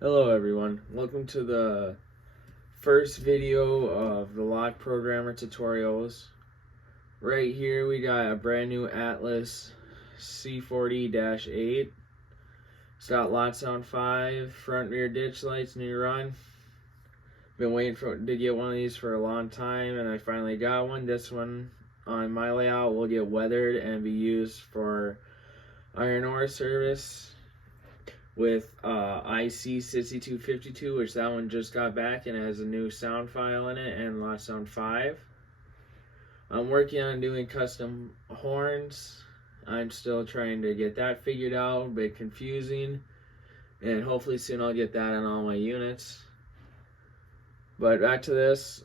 Hello everyone, welcome to the first video of the Lok programmer tutorials. Right here we got a brand new Atlas C40-8. It's got lot sound 5, front rear ditch lights, new run. Been waiting to get one of these for a long time and I finally got one. This one on my layout will get weathered and be used for iron ore service with IC 6252, which that one just got back and it has a new sound file in it and lot sound 5. I'm working on doing custom horns. I'm still trying to get that figured out, a bit confusing, and hopefully soon I'll get that on all my units. But back to this.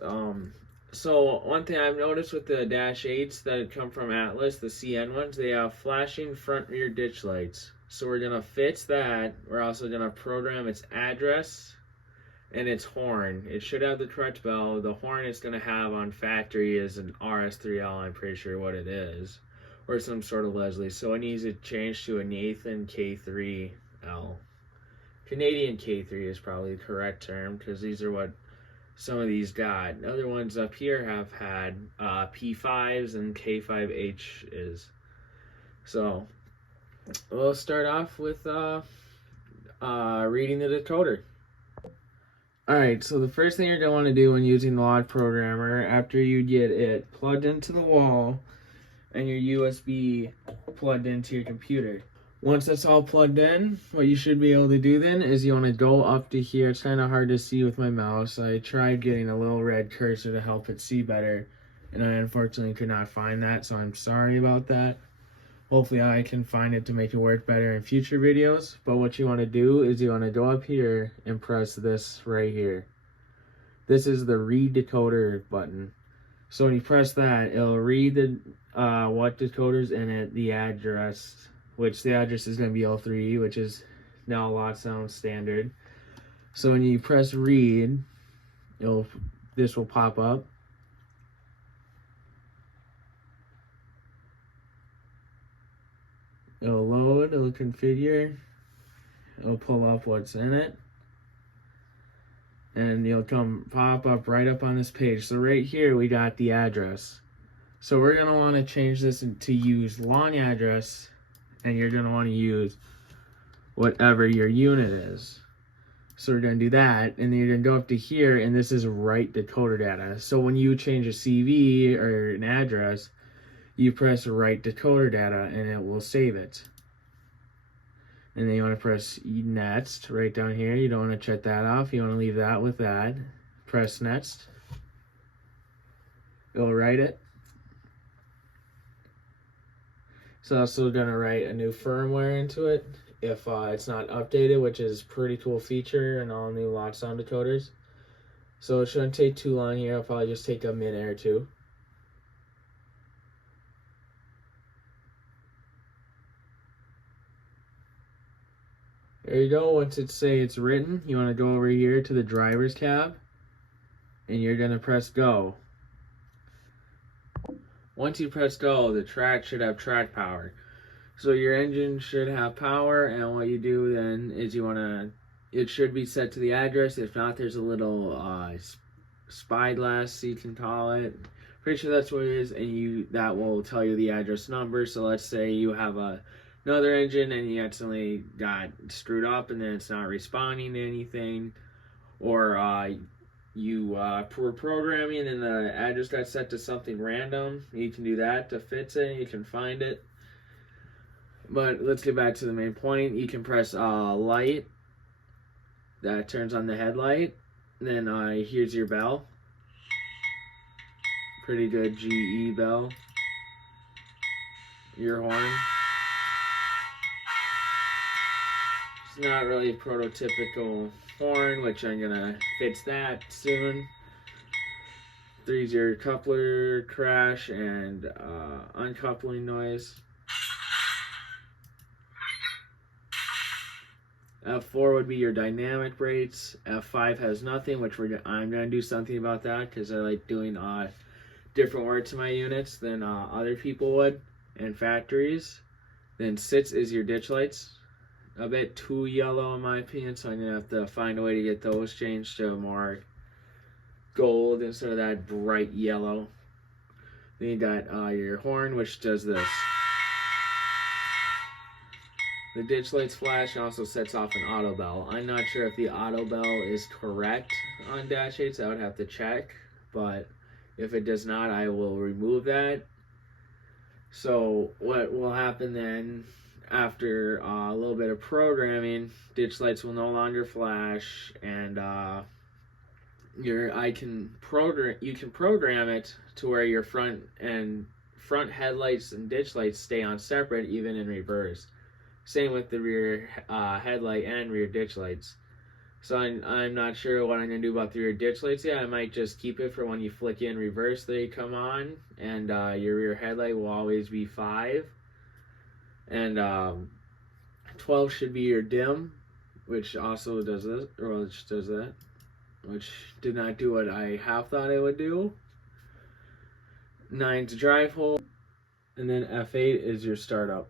So one thing I've noticed with the Dash 8s that come from Atlas, the CN ones, they have flashing front rear ditch lights. So we're gonna fix that. We're also gonna program its address and its horn. It should have the correct bell. The horn it's gonna have on factory is an RS3L, I'm pretty sure what it is, or some sort of Leslie. So it needs to change to a Nathan K3L. Canadian K3 is probably the correct term because these are what some of these got. Other ones up here have had P5s and K5H is. So we'll start off with reading the decoder. Alright, so the first thing you're going to want to do when using the Lok programmer, after you get it plugged into the wall and your USB plugged into your computer. Once that's all plugged in, what you should be able to do then is you want to go up to here. It's kind of hard to see with my mouse. I tried getting a little red cursor to help it see better, and I unfortunately could not find that, so I'm sorry about that. Hopefully I can find it to make it work better in future videos. But what you want to do is you want to go up here and press this right here. This is the read decoder button. So when you press that, it'll read the what decoder's in it, the address, which the address is going to be L3, which is now lot sound standard. So when you press read, this will pop up. It'll load, it'll configure, it'll pull up what's in it, and you'll pop up right up on this page. So right here we got the address. So we're going to want to change this to use long address, and you're going to want to use whatever your unit is. So we're going to do that, and then you're going to go up to here, and this is write decoder data. So when you change a CV or an address, you press write decoder data and it will save it. And then you want to press next right down here. You don't want to shut that off. You want to leave that with that. Press next. It'll write it. So also going to write a new firmware into it if it's not updated, which is a pretty cool feature in all new Lok sound decoders. So it shouldn't take too long here. It'll probably just take a minute or two. There you go. Once it's written, you want to go over here to the driver's tab and you're going to press go. Once you press go, the track should have track power. So your engine should have power, and what you do then is you want to, it should be set to the address. If not, there's a little spyglass, you can call it. Pretty sure that's what it is, and that will tell you the address number. So let's say you have another engine and you accidentally got screwed up and then it's not responding to anything, or you were programming and the address got set to something random. You can do that to fix it. You can find it. But let's get back to the main point. You can press light. That turns on the headlight. Then here's your bell. Pretty good GE bell. Your horn. It's not really a prototypical horn, which I'm gonna fix that soon. 3's your coupler crash and uncoupling noise. F4 would be your dynamic rates. F5 has nothing, which I'm gonna do something about that because I like doing different work to my units than other people would in factories. Then 6 is your ditch lights. a bit too yellow in my opinion, so I'm gonna have to find a way to get those changed to more gold instead of that bright yellow. Then you got your horn, which does this. The ditch lights flash and also sets off an auto bell. I'm not sure if the auto bell is correct on dash 8s. I would have to check, but if it does not, I will remove that. So what will happen then, after a little bit of programming, ditch lights will no longer flash, and you can program it to where your front headlights and ditch lights stay on separate, even in reverse. Same with the rear headlight and rear ditch lights. So I'm not sure what I'm going to do about the rear ditch lights yet. I might just keep it for when you flick in reverse, they come on, and your rear headlight will always be 5. And 12 should be your dim, which also does this, or which does that, which did not do what I half thought it would do. 9's drive hold, and then F8 is your startup.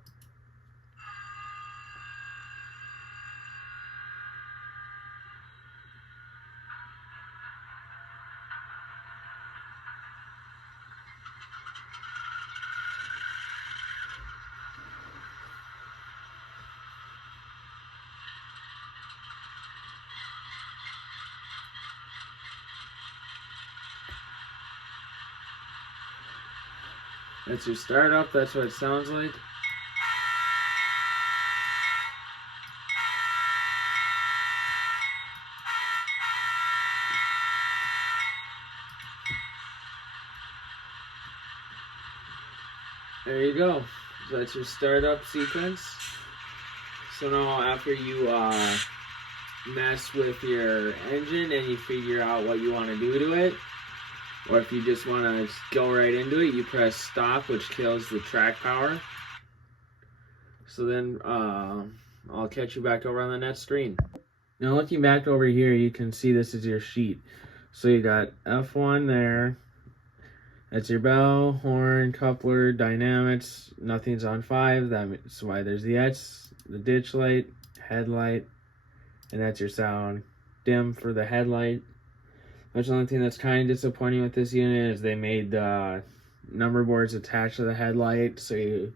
That's your startup, that's what it sounds like. There you go. So that's your startup sequence. So now after you mess with your engine and you figure out what you want to do to it, or if you just want to go right into it, you press stop, which kills the track power. So then I'll catch you back over on the next screen. Now looking back over here, you can see this is your sheet. So you got F1 there. That's your bell, horn, coupler, dynamics. Nothing's on 5. That's why there's the X, the ditch light, headlight, and that's your sound. Dim for the headlight. That's the only thing that's kind of disappointing with this unit is they made the number boards attached to the headlight, so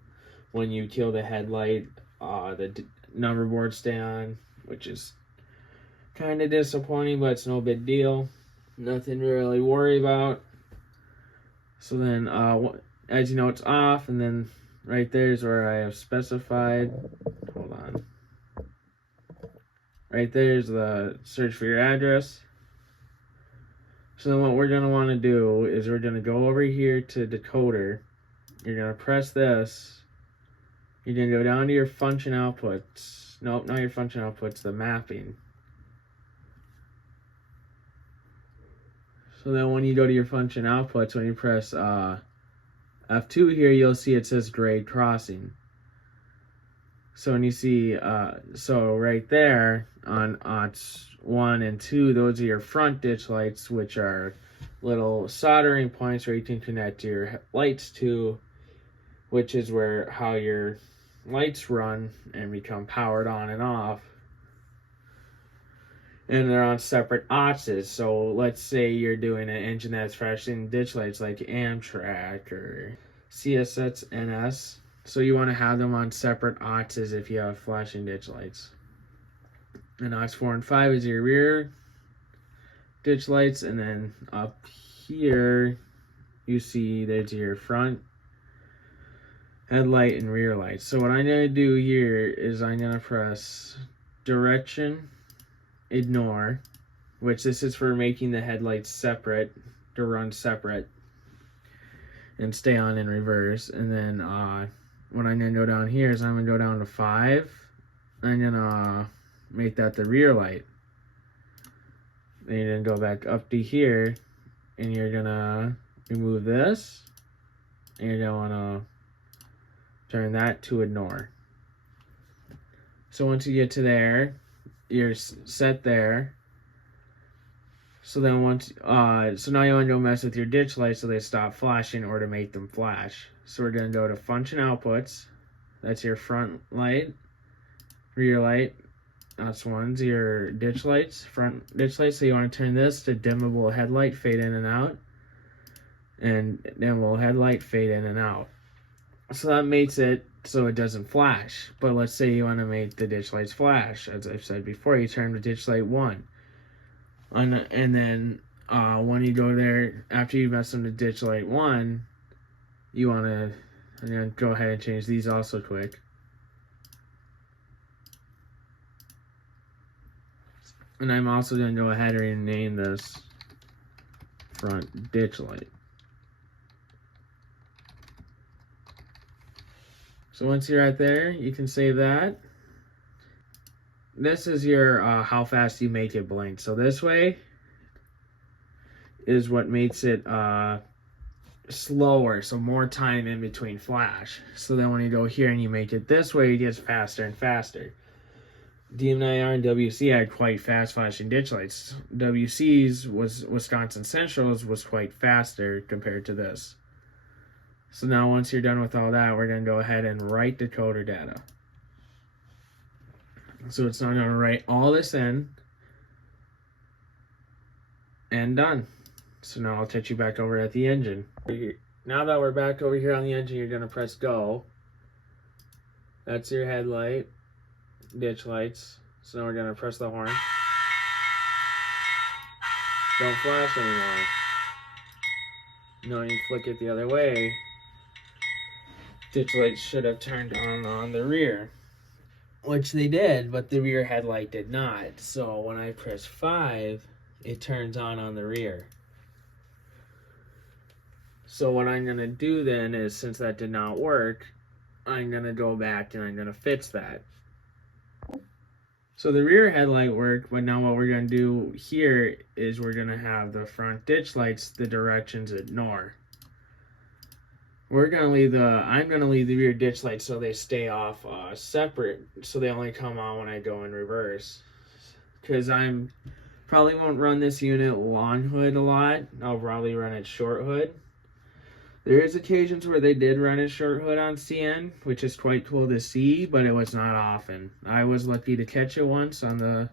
when you kill the headlight, the number boards stay on, which is kind of disappointing, but it's no big deal. Nothing to really worry about. So then, as you know, it's off, and then right there is where I have specified. Hold on. Right there is the search for your address. So then what we're going to want to do is we're going to go over here to decoder. You're going to press this. You're going to go down to your function outputs. Nope, not your function outputs, the mapping. So then when you go to your function outputs, when you press F2 here, you'll see it says grade crossing. So when you see, so right there on OTS 1 and 2, those are your front ditch lights, which are little soldering points where you can connect your lights to, which is where how your lights run and become powered on and off. And they're on separate OTSs. So let's say you're doing an engine that's flashing ditch lights like Amtrak or CSX NS. So you want to have them on separate OTSs if you have flashing ditch lights. And OTS 4 and 5 is your rear ditch lights, and then up here you see there's your front headlight and rear lights. So what I'm going to do here is I'm going to press direction, ignore, which this is for making the headlights separate, to run separate and stay on in reverse. And then what I'm going to go down here is I'm going to go down to 5. I'm going to make that the rear light. Then you're going to go back up to here, and you're going to remove this, and you're going to turn that to ignore. So once you get to there, you're set there. So then once, so now you want to go mess with your ditch lights so they stop flashing or to make them flash. So we're going to go to function outputs. That's your front light, rear light. That's one's your ditch lights, front ditch lights. So you want to turn this to dimmable headlight, fade in and out, and dimmable headlight, fade in and out. So that makes it so it doesn't flash. But let's say you want to make the ditch lights flash. As I've said before, you turn the ditch light 1. And then when you go there, after you mess them to ditch light 1, you want to, I'm going to go ahead and change these also quick. And I'm also going to go ahead and rename this front ditch light. So once you're right there, you can save that. This is your how fast you make it blink. So this way is what makes it slower, so more time in between flash. So then when you go here and you make it this way, it gets faster and faster. DM9R and WC had quite fast flashing ditch lights. WC's was Wisconsin Central's was quite faster compared to this. So now once you're done with all that, we're going to go ahead and write decoder data. So it's now going to write all this in and done. So now I'll touch you back over at the engine. Now that we're back over here on the engine, you're going to press go. That's your headlight, ditch lights. So now we're going to press the horn. Don't flash anymore. No, you flick it the other way. Ditch lights should have turned on the rear, which they did, but the rear headlight did not. So when I press 5, it turns on the rear. So what I'm going to do then is, since that did not work, I'm going to go back and I'm going to fix that. So the rear headlight worked, but now what we're going to do here is we're going to have the front ditch lights, the directions ignore. I'm going to leave the rear ditch lights so they stay off separate, so they only come on when I go in reverse. Because I'm probably won't run this unit long hood a lot. I'll probably run it short hood. There is occasions where they did run a short hood on CN, which is quite cool to see, but it was not often. I was lucky to catch it once on the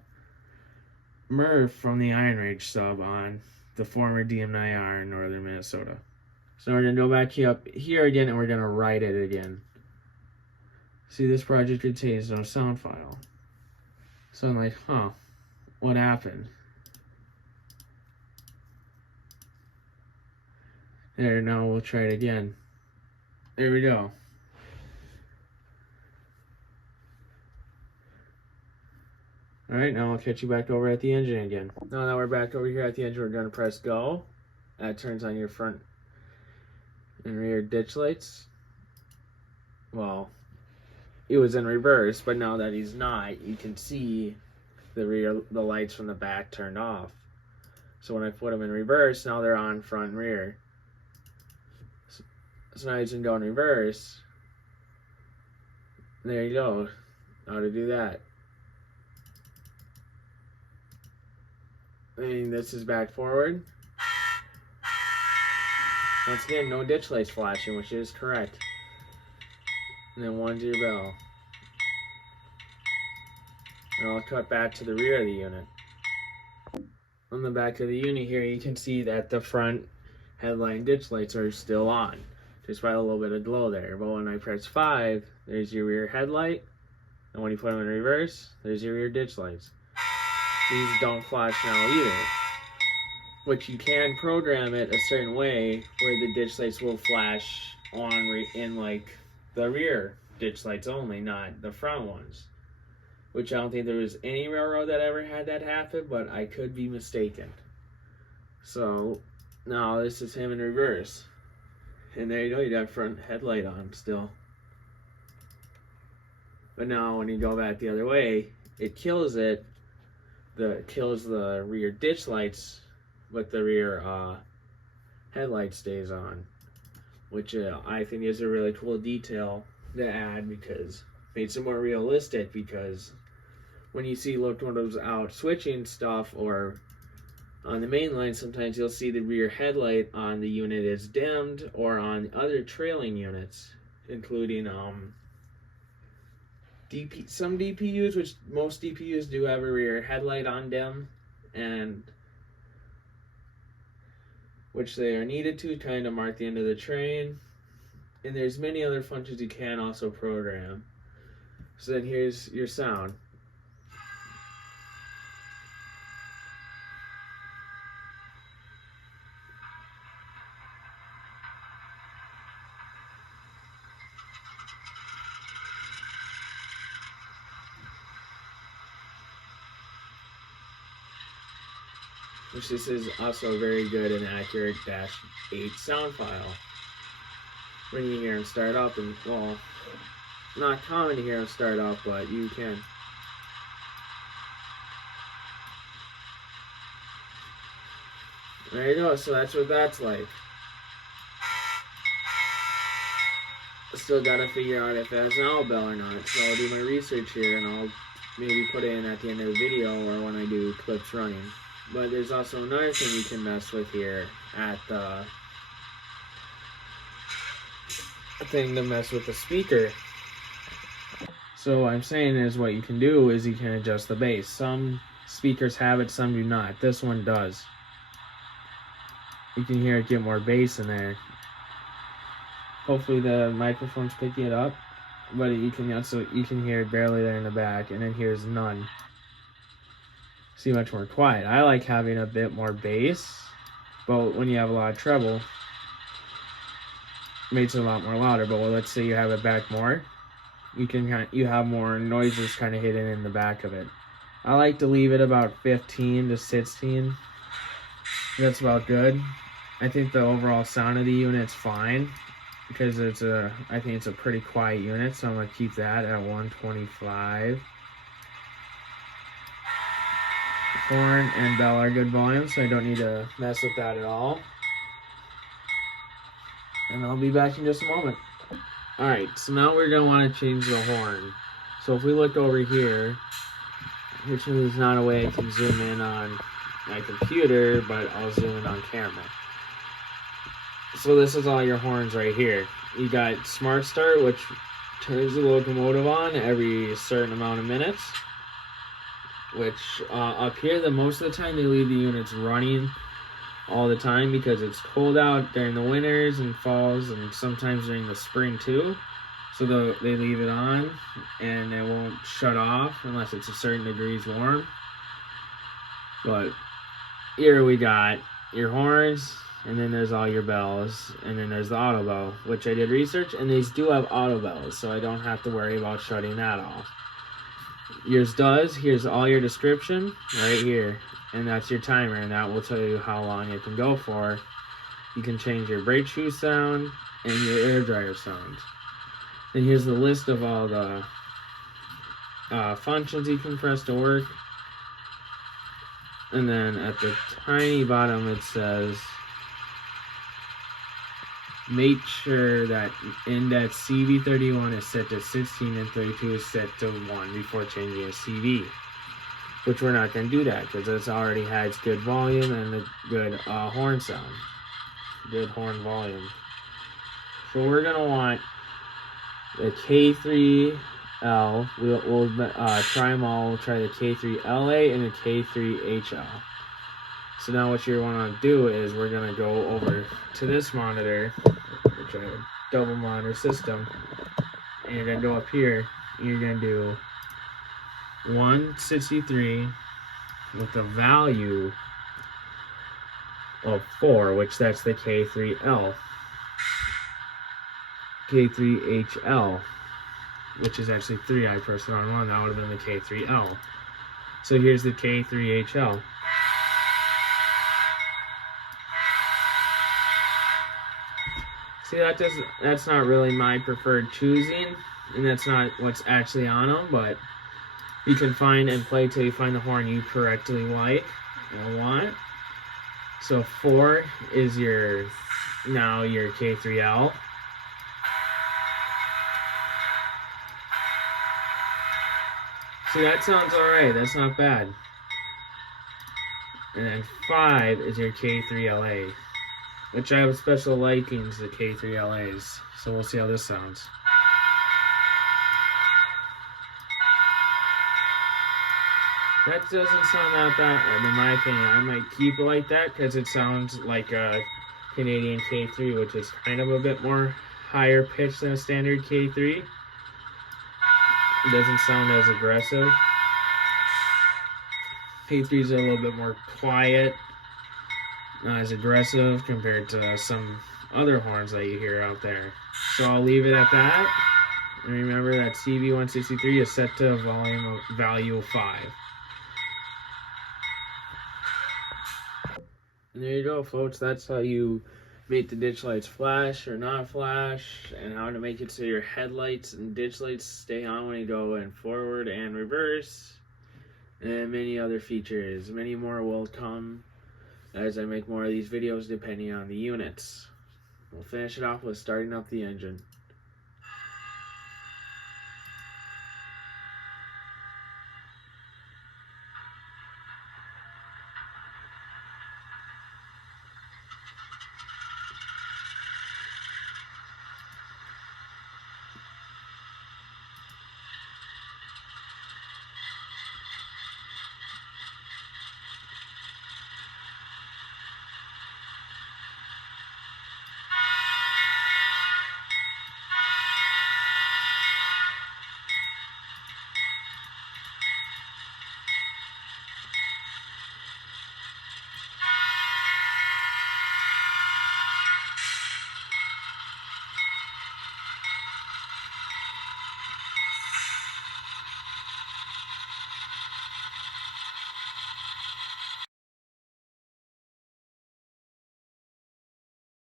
Murph from the Iron Rage sub on the former DM9R in northern Minnesota. So we're going to go back up here again and we're going to write it again. See, this project contains no sound file. So I'm like, huh, what happened? There, now we'll try it again. There we go. Alright, now I'll catch you back over at the engine again. Now that we're back over here at the engine, we're going to press go. That turns on your front and rear ditch lights. Well, it was in reverse, but now that he's not, you can see the lights from the back turned off. So when I put them in reverse, now they're on front and rear. So now you can go in reverse. There you go. How to do that. And this is back forward. Once again, no ditch lights flashing, which is correct. And then 1's your bell. And I'll cut back to the rear of the unit. On the back of the unit here, you can see that the front headlight and ditch lights are still on. Just by a little bit of glow there. But when I press 5, there's your rear headlight. And when you put them in reverse, there's your rear ditch lights. These don't flash now either. But you can program it a certain way where the ditch lights will flash on in like the rear ditch lights only, not the front ones. Which I don't think there was any railroad that ever had that happen, but I could be mistaken. So now this is him in reverse. And there you go, you got front headlight on still. But now when you go back the other way, it kills it. Kills the rear ditch lights, but the rear headlight stays on, which I think is a really cool detail to add because it makes it more realistic. Because when you see locomotives out switching stuff or on the main line, sometimes you'll see the rear headlight on the unit is dimmed, or on other trailing units, including some DPUs, which most DPUs do have a rear headlight on them, and which they are needed to kind of mark the end of the train. And there's many other functions you can also program. So then here's your sound. Which this is also a very good and accurate -8 sound file. When you hear them start up, and well, not common to hear them start up, but you can. There you go, so that's what that's like. Still gotta figure out if it has an owl bell or not, so I'll do my research here and I'll maybe put it in at the end of the video or when I do clips running. But there's also another thing you can mess with here at the thing to mess with the speaker. So what I'm saying is what you can do is you can adjust the bass. Some speakers have it, some do not. This one does. You can hear it get more bass in there. Hopefully the microphone's picking it up, but you can hear it barely there in the back, and then here's none. See, much more quiet. I like having a bit more bass, but when you have a lot of treble, it makes it a lot more louder. But let's say you have it back more, you have more noises kind of hidden in the back of it. I like to leave it about 15 to 16. That's about good. I think the overall sound of the unit's fine because I think it's a pretty quiet unit, so I'm gonna keep that at 125. Horn and bell are good volume, so I don't need to mess with that at all. And I'll be back in just a moment. Alright, so now we're going to want to change the horn. So if we look over here, which is not a way I can zoom in on my computer, but I'll zoom in on camera. So this is all your horns right here. You got Smart Start, which turns the locomotive on every certain amount of minutes. Which up here, most of the time they leave the units running all the time because it's cold out during the winters and falls and sometimes during the spring too. So they leave it on and it won't shut off unless it's a certain degrees warm. But here we got your horns, and then there's all your bells, and then there's the auto bell, which I did research, and these do have auto bells, so I don't have to worry about shutting that off. Yours does. Here's all your description right here, and that's your timer, and that will tell you how long it can go for. You can change your brake shoe sound and your air dryer sound. And here's the list of all the functions you can press to work. And then at the tiny bottom it says, make sure that index CV31 is set to 16 and 32 is set to 1 before changing a CV. Which we're not going to do that because it already has good volume and a good horn sound. Good horn volume. So we're going to want the K3L. We'll try them all. We'll try the K3LA and the K3HL. So now what you want to do is we're going to go over to this monitor, which is a double monitor system, and you're going to go up here. You're going to do 163 with a value of 4, which that's the K3L. K3HL, which is actually 3. I pressed the wrong one. That would have been the K3L. So here's the K3HL. See, that's not really my preferred choosing, and that's not what's actually on them, but you can find and play till you find the horn you correctly like and want. So 4 is now your K3L. See, that sounds alright, that's not bad. And then 5 is your K3LA, which I have special likings to K3LAs, so we'll see how this sounds. That doesn't sound that in my opinion. I might keep it like that because it sounds like a Canadian K3, which is kind of a bit more higher pitched than a standard K3. It doesn't sound as aggressive. K3s are a little bit more quiet, not as aggressive compared to some other horns that you hear out there. So I'll leave it at that. And remember that CV163 is set to volume value of 5. And there you go, folks. That's how you make the ditch lights flash or not flash, and how to make it so your headlights and ditch lights stay on when you go in forward and reverse, and many other features. Many more will come as I make more of these videos depending on the units. We'll finish it off with starting up the engine.